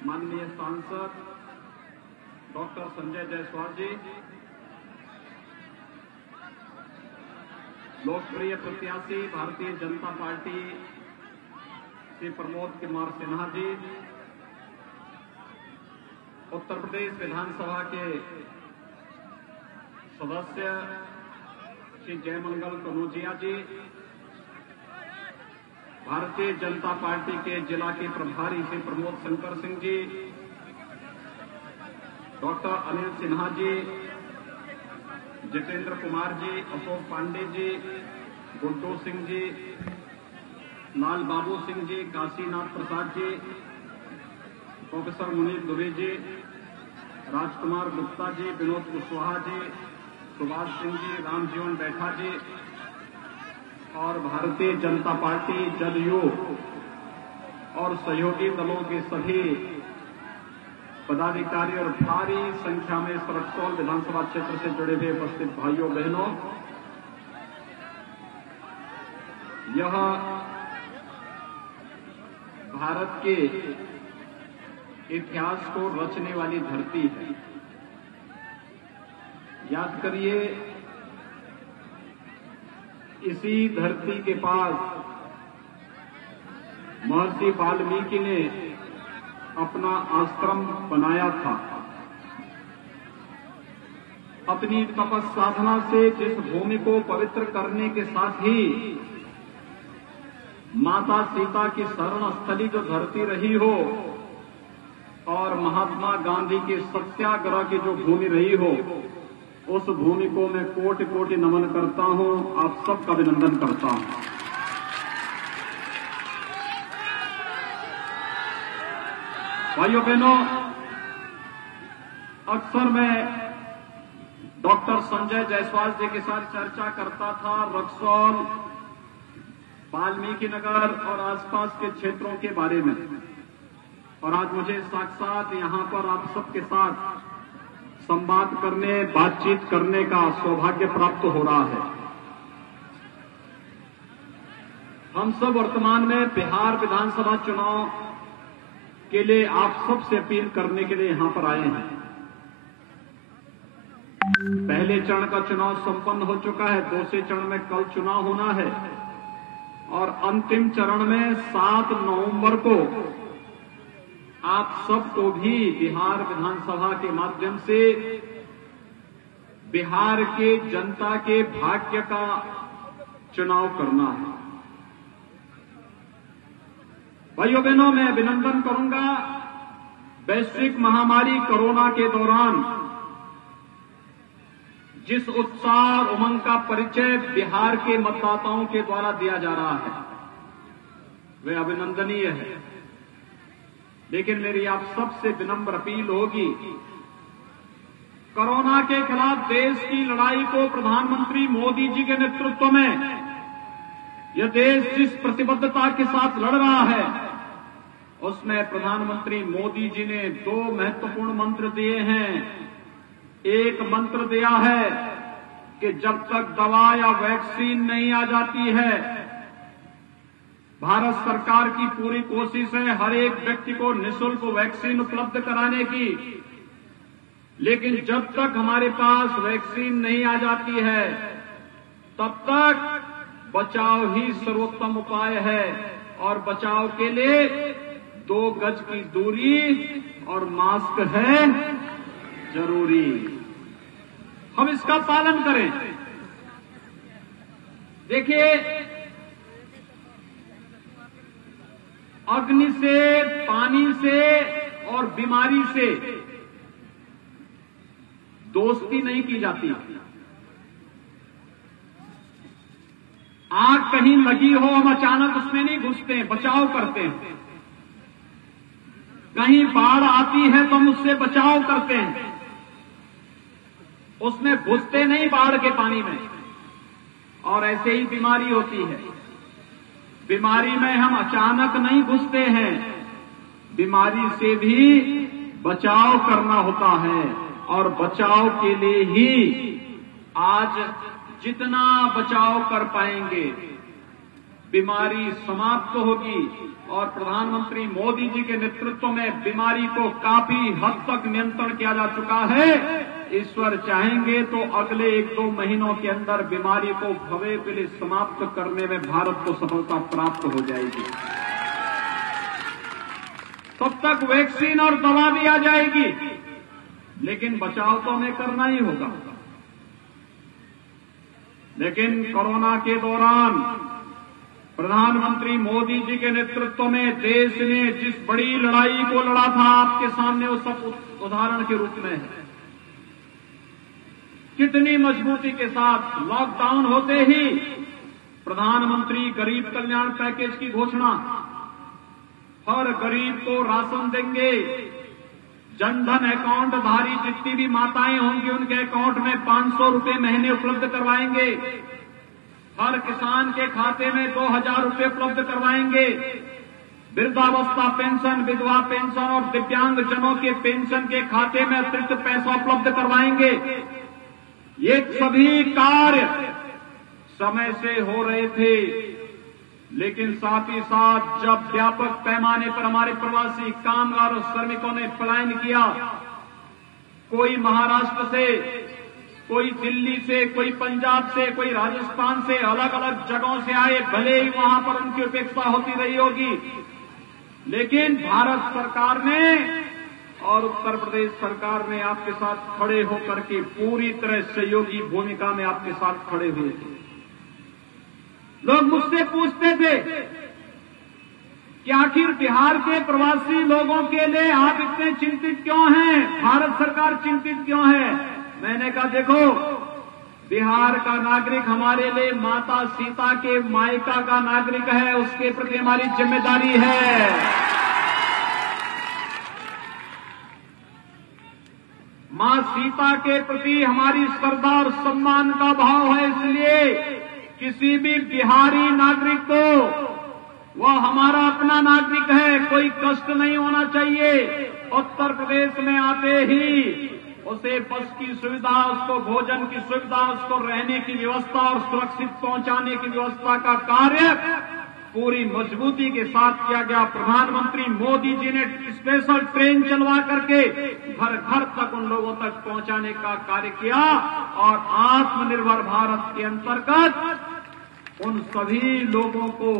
माननीय सांसद डॉक्टर संजय जायसवाल जी, लोकप्रिय प्रत्याशी भारतीय जनता पार्टी श्री प्रमोद कुमार सिन्हा जी, उत्तर प्रदेश विधानसभा के सदस्य श्री जयमंगल कनौजिया जी, भारतीय जनता पार्टी के जिला के प्रभारी श्री प्रमोद शंकर सिंह जी, डॉक्टर अनिल सिन्हा जी, जितेंद्र कुमार जी, अशोक पांडे जी, गुड्डू सिंह जी, लाल बाबू सिंह जी, काशीनाथ प्रसाद जी, प्रोफेसर मुनीर दुबे जी, राजकुमार गुप्ता जी, विनोद कुशवाहा जी, सुभाष सिंह जी, रामजीवन बैठा जी और भारतीय जनता पार्टी, जदयू और सहयोगी दलों के सभी पदाधिकारी और भारी संख्या में इस रक्सौल विधानसभा क्षेत्र से जुड़े हुए उपस्थित भाइयों बहनों, यह भारत के इतिहास को रचने वाली धरती है। याद करिए, इसी धरती के पास महर्षि वाल्मीकि ने अपना आश्रम बनाया था। अपनी तपस साधना से जिस भूमि को पवित्र करने के साथ ही माता सीता की शरण स्थली जो धरती रही हो और महात्मा गांधी के सत्याग्रह की जो भूमि रही हो, उस भूमि को मैं कोटि कोटि नमन करता हूं, आप सबका अभिनंदन करता हूं। भाइयों बहनों, अक्सर मैं डॉक्टर संजय जायसवाल जी के साथ चर्चा करता था रक्सौल, वाल्मीकि नगर और आसपास के क्षेत्रों के बारे में, और आज मुझे साक्षात यहां पर आप सबके साथ संवाद करने, बातचीत करने का सौभाग्य प्राप्त हो रहा है। हम सब वर्तमान में बिहार विधानसभा चुनाव के लिए आप सबसे अपील करने के लिए यहां पर आए हैं। पहले चरण का चुनाव संपन्न हो चुका है, दूसरे चरण में कल चुनाव होना है और अंतिम चरण में 7 नवंबर को आप सबको भी बिहार विधानसभा के माध्यम से बिहार के जनता के भाग्य का चुनाव करना है। भाइयों बहनों, मैं अभिनंदन करूंगा, वैश्विक महामारी कोरोना के दौरान जिस उत्साह और उमंग का परिचय बिहार के मतदाताओं के द्वारा दिया जा रहा है, वह अभिनंदनीय है। लेकिन मेरी आप सबसे विनम्र अपील होगी, कोरोना के खिलाफ देश की लड़ाई को प्रधानमंत्री मोदी जी के नेतृत्व में यह देश जिस प्रतिबद्धता के साथ लड़ रहा है, उसमें प्रधानमंत्री मोदी जी ने 2 महत्वपूर्ण मंत्र दिए हैं। एक मंत्र दिया है कि जब तक दवा या वैक्सीन नहीं आ जाती है, भारत सरकार की पूरी कोशिश है हर एक व्यक्ति को निःशुल्क वैक्सीन उपलब्ध कराने की, लेकिन जब तक हमारे पास वैक्सीन नहीं आ जाती है, तब तक बचाव ही सर्वोत्तम उपाय है। और बचाव के लिए 2 गज की दूरी और मास्क है जरूरी। हम इसका पालन करें। देखिए, अग्नि से, पानी से और बीमारी से दोस्ती नहीं की जाती। आग कहीं लगी हो, हम अचानक उसमें नहीं घुसते, बचाव करते हैं। कहीं बाढ़ आती है तो हम उससे बचाव करते हैं, उसमें घुसते नहीं बाढ़ के पानी में। और ऐसे ही बीमारी होती है, बीमारी में हम अचानक नहीं घुसते हैं, बीमारी से भी बचाव करना होता है। और बचाव के लिए ही आज जितना बचाव कर पाएंगे बीमारी समाप्त होगी और प्रधानमंत्री मोदी जी के नेतृत्व में बीमारी को काफी हद तक नियंत्रण किया जा चुका है। ईश्वर चाहेंगे तो अगले 1-2 महीनों के अंदर बीमारी को भवे के लिए समाप्त करने में भारत को सफलता प्राप्त हो जाएगी। तब तक वैक्सीन और दवा भी आ जाएगी, लेकिन बचाव तो हमें करना ही होगा। लेकिन कोरोना के दौरान प्रधानमंत्री मोदी जी के नेतृत्व में देश ने जिस बड़ी लड़ाई को लड़ा था, आपके सामने वो सब उदाहरण के रूप में है। कितनी मजबूती के साथ लॉकडाउन होते ही प्रधानमंत्री गरीब कल्याण पैकेज की घोषणा, हर गरीब को राशन देंगे, जनधन अकाउंट धारी जितनी भी माताएं होंगी उनके अकाउंट में 500 रुपए महीने उपलब्ध करवाएंगे, हर किसान के खाते में 2000 रुपए उपलब्ध करवाएंगे, वृद्धावस्था पेंशन, विधवा पेंशन और दिव्यांग जनों के पेंशन के खाते में अतिरिक्त पैसा उपलब्ध करवाएंगे। ये सभी कार्य समय से हो रहे थे, लेकिन साथ ही साथ जब व्यापक पैमाने पर हमारे प्रवासी कामगार और श्रमिकों ने पलायन किया, कोई महाराष्ट्र से, कोई दिल्ली से, कोई पंजाब से, कोई राजस्थान से, अलग अलग जगहों से आए, भले ही वहां पर उनकी उपेक्षा होती रही होगी, लेकिन भारत सरकार ने और उत्तर प्रदेश सरकार ने आपके साथ खड़े होकर के पूरी तरह सहयोगी भूमिका में आपके साथ खड़े हुए थे। लोग मुझसे पूछते थे कि आखिर बिहार के प्रवासी लोगों के लिए आप इतने चिंतित क्यों हैं, भारत सरकार चिंतित क्यों है? मैंने कहा देखो, बिहार का नागरिक हमारे लिए माता सीता के मायका का नागरिक है, उसके प्रति हमारी जिम्मेदारी है। मां सीता के प्रति हमारी श्रद्धा और सम्मान का भाव है, इसलिए किसी भी बिहारी नागरिक को वह हमारा अपना नागरिक है, कोई कष्ट नहीं होना चाहिए। उत्तर प्रदेश में आते ही उसे बस की सुविधा, उसको भोजन की सुविधा, उसको रहने की व्यवस्था और सुरक्षित पहुंचाने की व्यवस्था का कार्य पूरी मजबूती के साथ किया गया। प्रधानमंत्री मोदी जी ने स्पेशल ट्रेन चलवा करके घर घर तक उन लोगों तक पहुंचाने का कार्य किया और आत्मनिर्भर भारत के अंतर्गत उन सभी लोगों को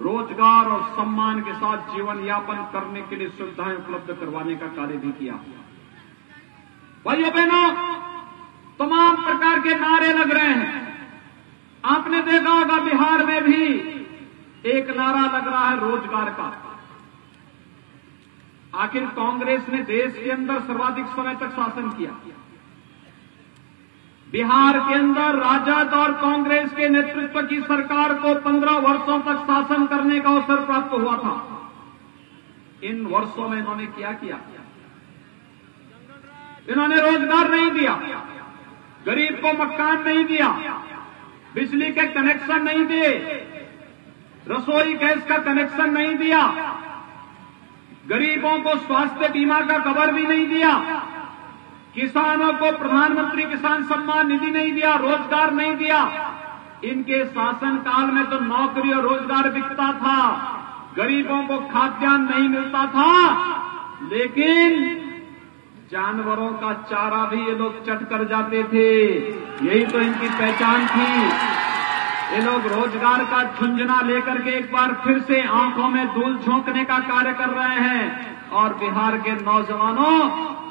रोजगार और सम्मान के साथ जीवन यापन करने के लिए सुविधाएं उपलब्ध करवाने का कार्य भी किया। भाइयों बहनों, तमाम प्रकार के नारे लग रहे हैं। आपने देखा होगा बिहार में भी एक नारा लग रहा है रोजगार का। आखिर कांग्रेस ने देश के अंदर सर्वाधिक समय तक शासन किया। बिहार के अंदर राजद और कांग्रेस के नेतृत्व की सरकार को 15 वर्षों तक शासन करने का अवसर प्राप्त हुआ था। इन वर्षों में इन्होंने क्या किया? इन्होंने रोजगार नहीं दिया, गरीब को मकान नहीं दिया, बिजली के कनेक्शन नहीं दिए, रसोई गैस का कनेक्शन नहीं दिया, गरीबों को स्वास्थ्य बीमा का कवर भी नहीं दिया, किसानों को प्रधानमंत्री किसान सम्मान निधि नहीं दिया, रोजगार नहीं दिया। इनके शासन काल में तो नौकरी और रोजगार बिकता था, गरीबों को खाद्यान्न नहीं मिलता था, लेकिन जानवरों का चारा भी ये लोग चट कर जाते थे। यही तो इनकी पहचान थी। ये लोग रोजगार का झुंझुना लेकर के एक बार फिर से आंखों में धूल झोंकने का कार्य कर रहे हैं। और बिहार के नौजवानों,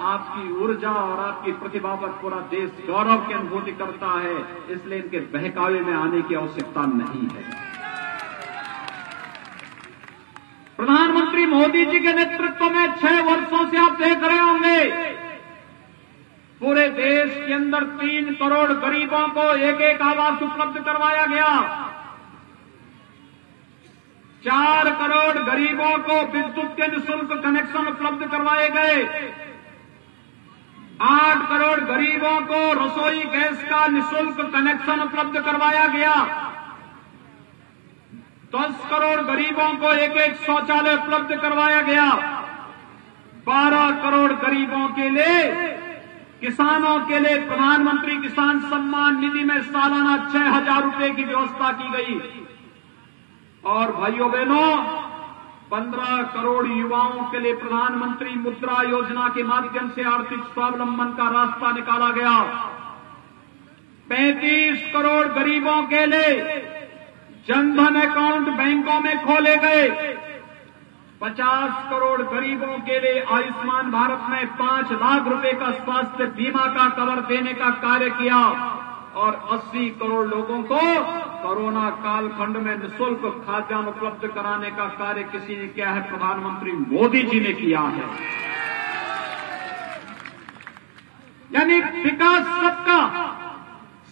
आपकी ऊर्जा और आपकी प्रतिभा पर पूरा देश गौरव की अनुभूति करता है, इसलिए इनके बहकावे में आने की आवश्यकता नहीं है। प्रधानमंत्री मोदी जी के नेतृत्व में 6 वर्षों से आप देख रहे होंगे, पूरे देश के अंदर 3 करोड़ गरीबों को एक आवास उपलब्ध करवाया गया। 4 करोड़ गरीबों को विद्युत के निःशुल्क कनेक्शन उपलब्ध करवाए गए। 8 करोड़ गरीबों को रसोई गैस का निःशुल्क कनेक्शन उपलब्ध करवाया गया। 10 करोड़ गरीबों को एक शौचालय उपलब्ध करवाया गया। 12 करोड़ गरीबों के लिए, किसानों के लिए प्रधानमंत्री किसान सम्मान निधि में सालाना 6000 रुपए की व्यवस्था की गई। और भाइयों बहनों, 15 करोड़ युवाओं के लिए प्रधानमंत्री मुद्रा योजना के माध्यम से आर्थिक स्वावलंबन का रास्ता निकाला गया। 35 करोड़ गरीबों के लिए जनधन अकाउंट बैंकों में खोले गए। 50 करोड़ गरीबों के लिए आयुष्मान भारत में 5 लाख रुपए का स्वास्थ्य बीमा का कवर देने का कार्य किया और 80 करोड़ लोगों को कोरोना कालखंड में निःशुल्क खाद्यान्न उपलब्ध कराने का कार्य किसी ने किया है? प्रधानमंत्री मोदी जी ने किया है। यानी विकास सबका,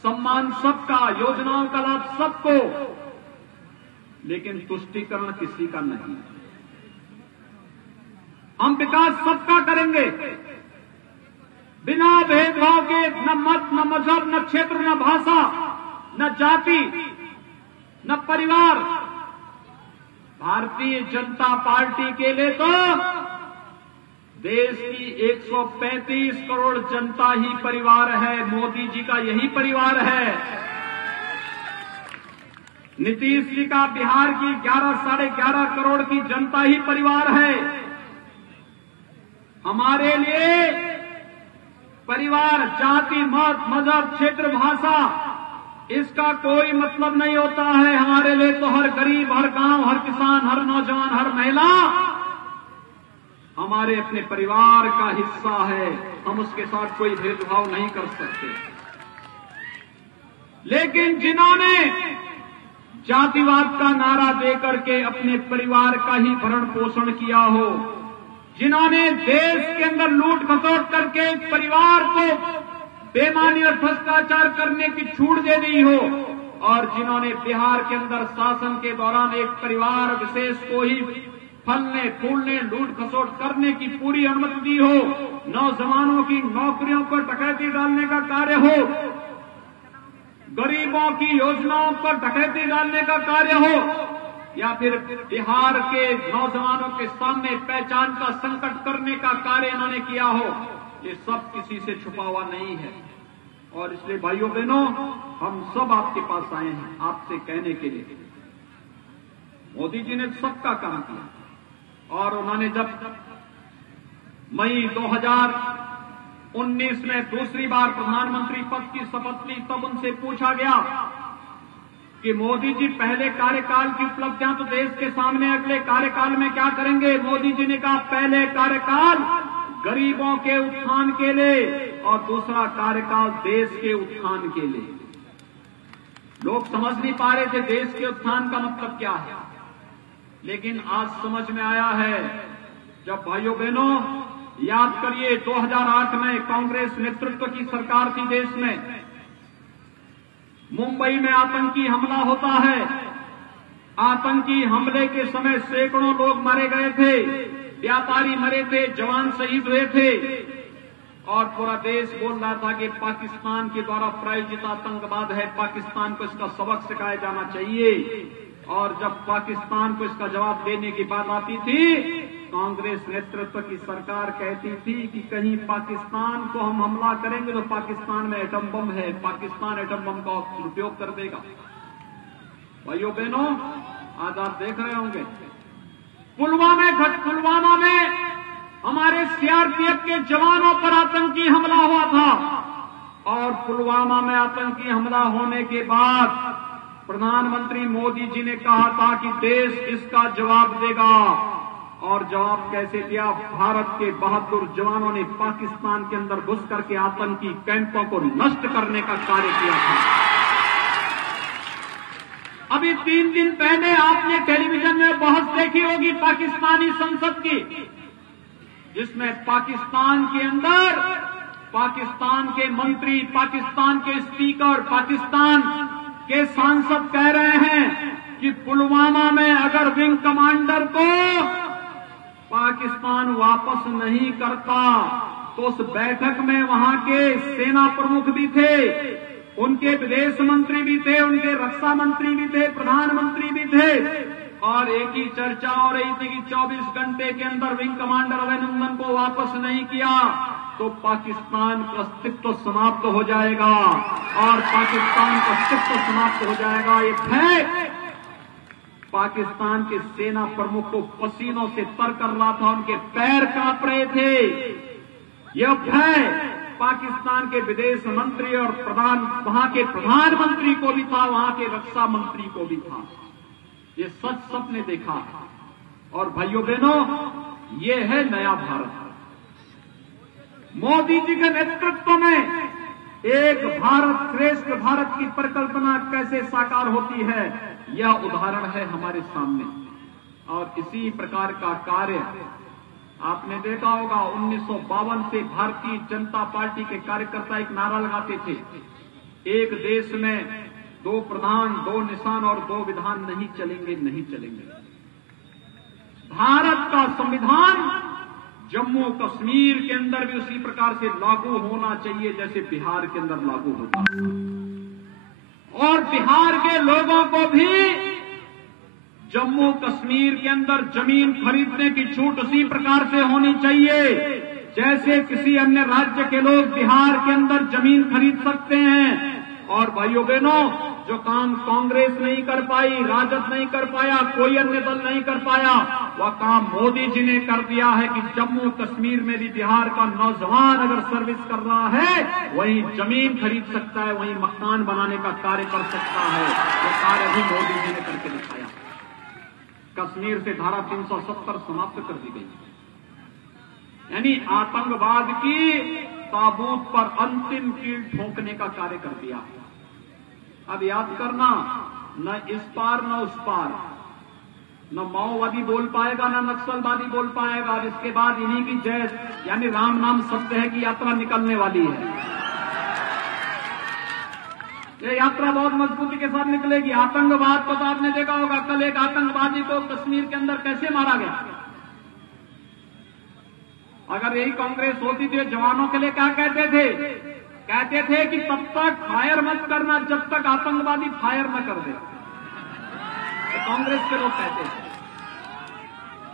सम्मान सबका, योजनाओं का लाभ सबको, लेकिन तुष्टीकरण किसी का नहीं। हम विकास सबका करेंगे, बिना भेदभाव के, न मत, न मजहब, न क्षेत्र, न भाषा, न जाति, न परिवार। भारतीय जनता पार्टी के लिए तो देश की 135 करोड़ जनता ही परिवार है। मोदी जी का यही परिवार है। नीतीश जी का बिहार की 11-11.5 करोड़ की जनता ही परिवार है। हमारे लिए परिवार, जाति, मत, मजहब, क्षेत्र, भाषा, इसका कोई मतलब नहीं होता है। हमारे लिए तो हर गरीब, हर गांव, हर किसान, हर नौजवान, हर महिला हमारे अपने परिवार का हिस्सा है। हम उसके साथ कोई भेदभाव नहीं कर सकते। लेकिन जिन्होंने जातिवाद का नारा देकर के अपने परिवार का ही भरण पोषण किया हो, जिन्होंने देश के अंदर लूट खसोट करके परिवार को बेईमानी और भ्रष्टाचार करने की छूट दे दी हो, और जिन्होंने बिहार के अंदर शासन के दौरान एक परिवार विशेष को ही फलने फूलने, लूट खसोट करने की पूरी अनुमति दी हो, नौजवानों की नौकरियों पर डकैती डालने का कार्य हो, गरीबों की योजनाओं पर डकैती डालने का कार्य हो, या फिर बिहार के नौजवानों के सामने पहचान का संकट करने का कार्य इन्होंने किया हो, ये सब किसी से छुपा हुआ नहीं है। और इसलिए भाइयों बहनों, हम सब आपके पास आए हैं आपसे कहने के लिए, मोदी जी ने सबका काम किया। और उन्होंने जब मई 2019 में दूसरी बार प्रधानमंत्री पद की शपथ ली, तब उनसे पूछा गया कि मोदी जी पहले कार्यकाल की उपलब्धियां तो देश के सामने, अगले कार्यकाल में क्या करेंगे? मोदी जी ने कहा, पहले कार्यकाल गरीबों के उत्थान के लिए और दूसरा कार्यकाल देश के उत्थान के लिए। लोग समझ नहीं पा रहे थे देश के उत्थान का मतलब क्या है, लेकिन आज समझ में आया है। जब भाइयों बहनों याद करिए, 2008 में कांग्रेस नेतृत्व की सरकार थी देश में, मुंबई में आतंकी हमला होता है। आतंकी हमले के समय सैकड़ों लोग मारे गए थे, व्यापारी मरे थे, जवान शहीद हुए थे, और पूरा देश बोल रहा था कि पाकिस्तान के द्वारा प्रायोजित आतंकवाद है, पाकिस्तान को इसका सबक सिखाया जाना चाहिए। और जब पाकिस्तान को इसका जवाब देने की बात आती थी, कांग्रेस नेतृत्व की सरकार कहती थी कि कहीं पाकिस्तान को हम हमला करेंगे तो पाकिस्तान में एटम बम है, पाकिस्तान एटम बम का उपयोग कर देगा। भाइयों बहनों, आज आप देख रहे होंगे पुलवामा में हमारे सीआरपीएफ के जवानों पर आतंकी हमला हुआ था, और पुलवामा में आतंकी हमला होने के बाद प्रधानमंत्री मोदी जी ने कहा था कि देश इसका जवाब देगा। और जवाब कैसे दिया? भारत के बहादुर जवानों ने पाकिस्तान के अंदर घुस करके आतंकी कैंपों को नष्ट करने का कार्य किया था। अभी 3 दिन पहले आपने टेलीविजन में बहस देखी होगी पाकिस्तानी संसद की, जिसमें पाकिस्तान के अंदर पाकिस्तान के मंत्री, पाकिस्तान के स्पीकर, पाकिस्तान के सांसद कह रहे हैं कि पुलवामा में अगर विंग कमांडर को पाकिस्तान वापस नहीं करता तो उस बैठक में वहां के सेना प्रमुख भी थे, उनके विदेश मंत्री भी थे, उनके रक्षा मंत्री भी थे, प्रधानमंत्री भी थे, और एक ही चर्चा हो रही थी कि 24 घंटे के अंदर विंग कमांडर अभिनंदन को वापस नहीं किया तो पाकिस्तान का अस्तित्व समाप्त हो जाएगा, और पाकिस्तान का अस्तित्व समाप्त हो जाएगा। ये है पाकिस्तान के सेना प्रमुख को पसीनों से तर कर रहा था, उनके पैर कांप रहे थे। यह भय पाकिस्तान के विदेश मंत्री और वहां के प्रधानमंत्री को भी था, वहां के रक्षा मंत्री को भी था। ये सच सबने देखा। और भाइयों बहनों, ये है नया भारत। मोदी जी के नेतृत्व में एक भारत श्रेष्ठ भारत की परिकल्पना कैसे साकार होती है, यह उदाहरण है हमारे सामने। और इसी प्रकार का कार्य आपने देखा होगा, 1952 से भारतीय जनता पार्टी के कार्यकर्ता एक नारा लगाते थे, एक देश में 2 प्रधान 2 निशान और 2 विधान नहीं चलेंगे, नहीं चलेंगे। भारत का संविधान जम्मू कश्मीर के अंदर भी उसी प्रकार से लागू होना चाहिए जैसे बिहार के अंदर लागू होता है। और बिहार के लोगों को भी जम्मू कश्मीर के अंदर जमीन खरीदने की छूट उसी प्रकार से होनी चाहिए जैसे किसी अन्य राज्य के लोग बिहार के अंदर जमीन खरीद सकते हैं। और भाइयों बहनों, जो काम कांग्रेस नहीं कर पाई, राजद नहीं कर पाया, कोई अन्य दल नहीं कर पाया, वह काम मोदी जी ने कर दिया है कि जम्मू कश्मीर में भी बिहार का नौजवान अगर सर्विस कर रहा है, वहीं जमीन खरीद सकता है, वहीं मकान बनाने का कार्य कर सकता है। यह कार्य भी मोदी जी ने करके दिखाया। कश्मीर से धारा 370 समाप्त कर दी गई, यानी आतंकवाद की ताबूत पर अंतिम कील ठोकने का कार्य कर दिया। अब याद करना, न इस पार न उस पार, न माओवादी बोल पाएगा न नक्सलवादी बोल पाएगा। इसके बाद इन्हीं की जय यानी राम नाम सत्य है की यात्रा निकलने वाली है। ये यात्रा बहुत मजबूती के साथ निकलेगी। आतंकवाद को तो आपने देखा होगा, कल एक आतंकवादी को कश्मीर के अंदर कैसे मारा गया। अगर यही कांग्रेस होती तो जवानों के लिए क्या कहते थे? कहते थे कि तब तक फायर मत करना जब तक आतंकवादी फायर न कर दे। तो कांग्रेस के लोग कहते थे।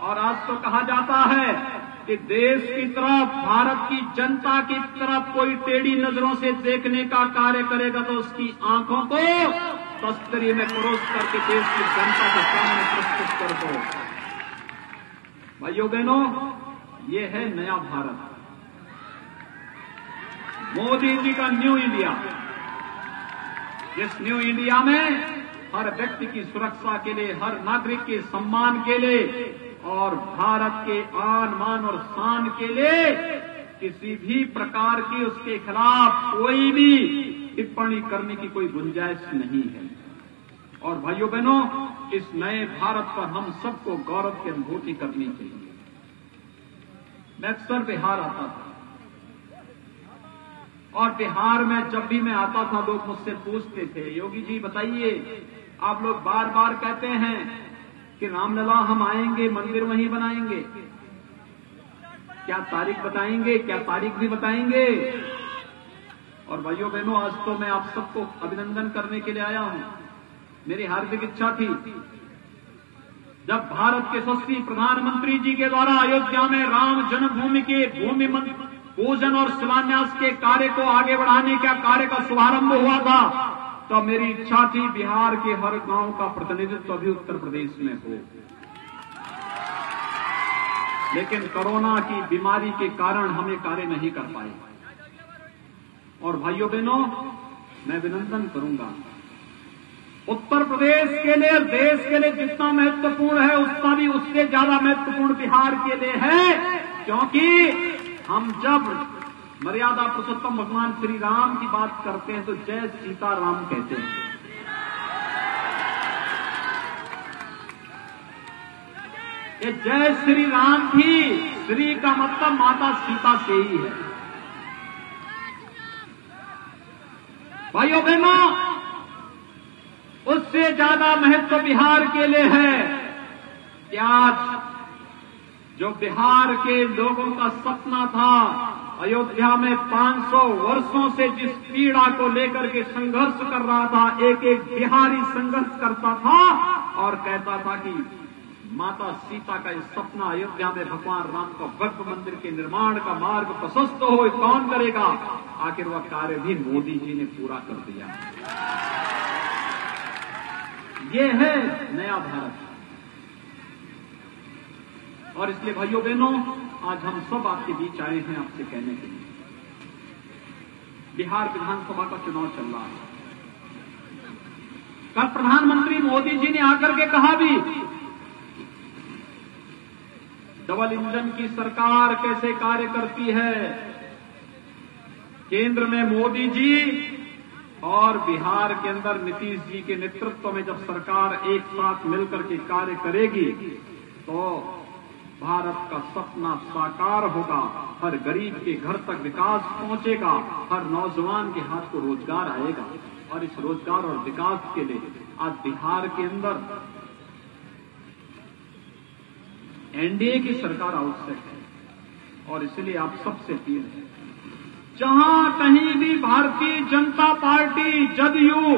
और आज तो कहा जाता है कि देश की तरफ, भारत की जनता की तरफ कोई टेढ़ी नजरों से देखने का कार्य करेगा तो उसकी आंखों को तस्तरी में परोस करके देश की जनता के सामने प्रस्तुत कर दो। भाइयों बहनों, ये है नया भारत, मोदी जी का न्यू इंडिया। इस न्यू इंडिया में हर व्यक्ति की सुरक्षा के लिए, हर नागरिक के सम्मान के लिए और भारत के आन मान और शान के लिए किसी भी प्रकार की उसके खिलाफ कोई भी टिप्पणी करने की कोई गुंजाइश नहीं है। और भाइयों बहनों, इस नए भारत पर हम सबको गौरव की अनुभूति करनी चाहिए। मैं अक्सर बिहार आता था और बिहार में जब भी मैं आता था लोग मुझसे पूछते थे, योगी जी बताइए, आप लोग बार बार कहते हैं कि रामलला हम आएंगे, मंदिर वहीं बनाएंगे, क्या तारीख बताएंगे, क्या तारीख भी बताएंगे। और भाइयों बहनों, आज तो मैं आप सबको अभिनंदन करने के लिए आया हूं। मेरी हार्दिक इच्छा थी जब भारत के यशस्वी प्रधानमंत्री जी के द्वारा अयोध्या में राम जन्मभूमि के भूमि पूजन और शिलान्यास के कार्य को आगे बढ़ाने का कार्य का शुभारंभ हुआ था, तो मेरी इच्छा थी बिहार के हर गांव का प्रतिनिधित्व अभी उत्तर प्रदेश में हो। लेकिन कोरोना की बीमारी के कारण हम ये कार्य नहीं कर पाए। और भाइयों बहनों, मैं विनंदन करूंगा, उत्तर प्रदेश के लिए, देश के लिए जितना महत्वपूर्ण है उतना भी उससे ज्यादा महत्वपूर्ण बिहार के लिए है, क्योंकि हम जब मर्यादा पुरुषोत्तम भगवान श्री राम की बात करते हैं तो जय सीताराम कहते हैं। ये जय श्री राम भी, श्री का मतलब माता सीता से ही है। भाइयों बहनों, उससे ज्यादा महत्व बिहार के लिए है कि आज जो बिहार के लोगों का सपना था, अयोध्या में 500 वर्षों से जिस पीड़ा को लेकर के संघर्ष कर रहा था, एक एक बिहारी संघर्ष करता था और कहता था कि माता सीता का ये सपना, अयोध्या में भगवान राम का भव्य मंदिर के निर्माण का मार्ग प्रशस्त हो, कौन करेगा। आखिर वह कार्य भी मोदी जी ने पूरा कर दिया। ये है नया भारत। और इसलिए भाइयों बहनों, आज हम सब आपके बीच आए हैं आपसे कहने के लिए, बिहार विधानसभा का चुनाव चल रहा है। कल प्रधानमंत्री मोदी जी ने आकर के कहा भी, डबल इंजन की सरकार कैसे कार्य करती है। केंद्र में मोदी जी और बिहार के अंदर नीतीश जी के नेतृत्व में जब सरकार एक साथ मिलकर के कार्य करेगी तो भारत का सपना साकार होगा, हर गरीब के घर तक विकास पहुंचेगा, हर नौजवान के हाथ को रोजगार आएगा। और इस रोजगार और विकास के लिए आज बिहार के अंदर एनडीए की सरकार आवश्यक है। और इसलिए आप सबसे अपील है, जहां कहीं भी भारतीय जनता पार्टी, जदयू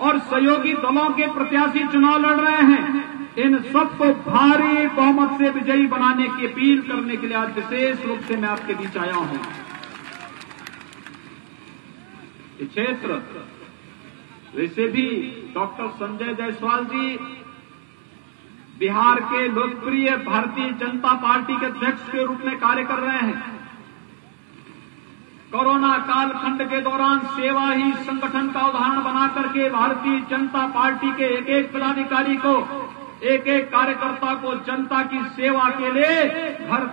और सहयोगी दलों के प्रत्याशी चुनाव लड़ रहे हैं, इन सबको भारी बहुमत से विजयी बनाने की अपील करने के लिए आज विशेष रूप से मैं आपके बीच आया हूं। ये क्षेत्र वैसे भी डॉक्टर संजय जायसवाल जी बिहार के लोकप्रिय भारतीय जनता पार्टी के अध्यक्ष के रूप में कार्य कर रहे हैं। कोरोना कालखंड के दौरान सेवा ही संगठन का उदाहरण बना करके भारतीय जनता पार्टी के एक एक पदाधिकारी को, एक एक कार्यकर्ता को जनता की सेवा के लिए घर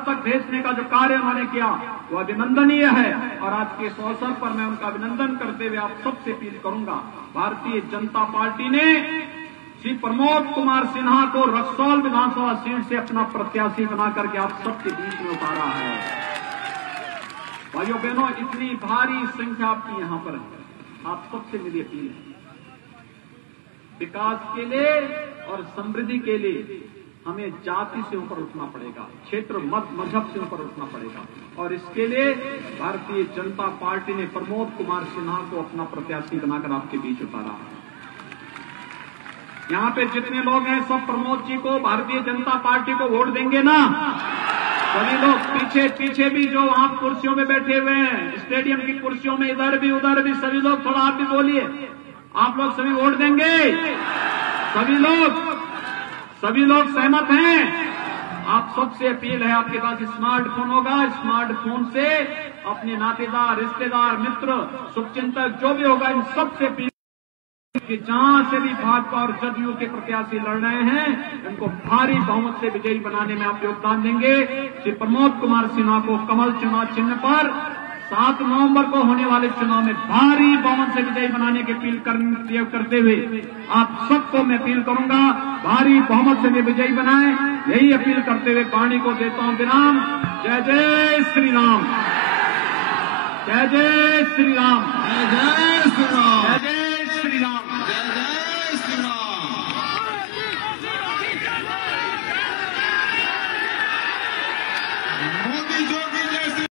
तक भेजने का जो कार्य उन्होंने किया वो अभिनंदनीय है। और आज के इस अवसर पर मैं उनका अभिनंदन करते हुए आप सबसे अपील करूंगा, भारतीय जनता पार्टी ने श्री प्रमोद कुमार सिन्हा को रक्सौल विधानसभा सीट से अपना प्रत्याशी बना करके आप सबके बीच में उतारा है। भाइयों बहनों, इतनी भारी संख्या आपकी यहां पर है, आप सबसे मेरी अपील है, विकास के लिए और समृद्धि के लिए हमें जाति से ऊपर उठना पड़ेगा, क्षेत्र मत मजहब से ऊपर उठना पड़ेगा। और इसके लिए भारतीय जनता पार्टी ने प्रमोद कुमार सिन्हा को अपना प्रत्याशी बनाकर आपके बीच उतारा है। यहां पे जितने लोग हैं सब प्रमोद जी को, भारतीय जनता पार्टी को वोट देंगे ना? सभी लोग पीछे भी जो वहां कुर्सियों में बैठे हुए हैं, स्टेडियम की कुर्सियों में, इधर भी उधर भी, सभी लोग थोड़ा आप भी बोलिए, आप लोग सभी वोट देंगे? सभी लोग सहमत हैं? आप सबसे अपील है, आपके पास स्मार्टफोन होगा, स्मार्टफोन से अपने नातेदार, रिश्तेदार, मित्र, शुभचिंतक जो भी होगा, इन सबसे अपील कि जहां से भी भाजपा और जदयू के प्रत्याशी लड़ रहे हैं, इनको भारी बहुमत से विजयी बनाने में आप योगदान देंगे। श्री प्रमोद कुमार सिन्हा को कमल चुनाव चिन्ह पर 7 नवंबर को होने वाले चुनाव में भारी बहुमत से विजयी बनाने की अपील करते हुए आप सबको मैं अपील करूंगा, भारी बहुमत से विजयी बनाएं। यही अपील करते हुए वाणी को देता हूं विराम। जय जय श्री राम, जय जय श्री राम, जय जय श्री राम, जय जय श्री राम, जय जय श्री राम।